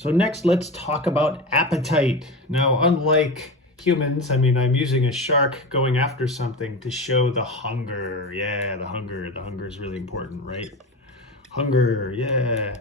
So next, let's talk about appetite. Now, unlike humans, I'm using a shark going after something to show the hunger. Yeah, the hunger. The hunger is really important, right? Hunger, yeah.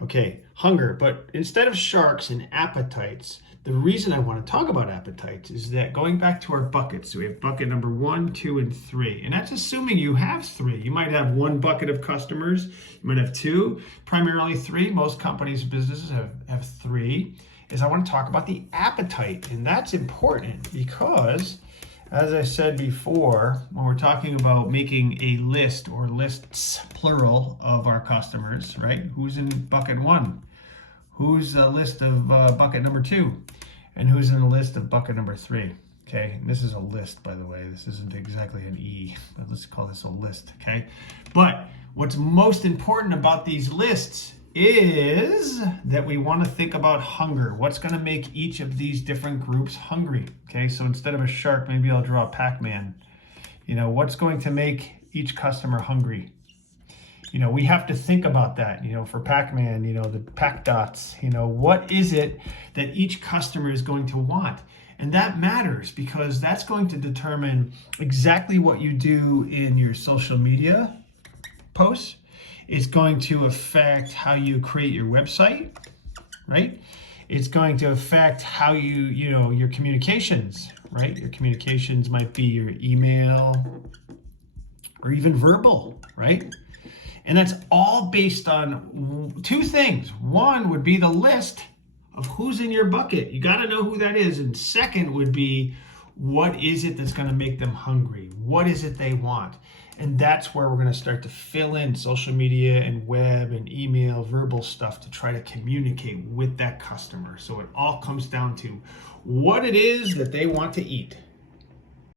Okay, hunger. But instead of sharks and appetites, the reason I want to talk about appetites is that going back to our buckets, so we have bucket number 1, 2, and 3. And that's assuming you have 3. You might have 1 bucket of customers, you might have 2, primarily 3. Most companies, businesses have 3. Is I want to talk about the appetite. And that's important because, as I said before, when we're talking about making a list or lists, plural, of our customers, right? Who's in bucket 1? Who's a list of bucket number 2? And who's in the list of bucket number 3? Okay, and this is a list, by the way. This isn't exactly an E, but let's call this a list, okay? But what's most important about these lists is that we want to think about hunger. What's going to make each of these different groups hungry? Okay, so instead of a shark, maybe I'll draw a Pac-Man. What's going to make each customer hungry? We have to think about that, for Pac-Man, the Pac dots, what is it that each customer is going to want? And that matters because that's going to determine exactly what you do in your social media posts. It's going to affect how you create your website, right? It's going to affect how your communications, right? Your communications might be your email or even verbal, right? And that's all based on 2 things. One would be the list of who's in your bucket. You got to know who that is. And second would be, what is it that's going to make them hungry? What is it they want? And that's where we're going to start to fill in social media and web and email, verbal stuff to try to communicate with that customer. So it all comes down to what it is that they want to eat.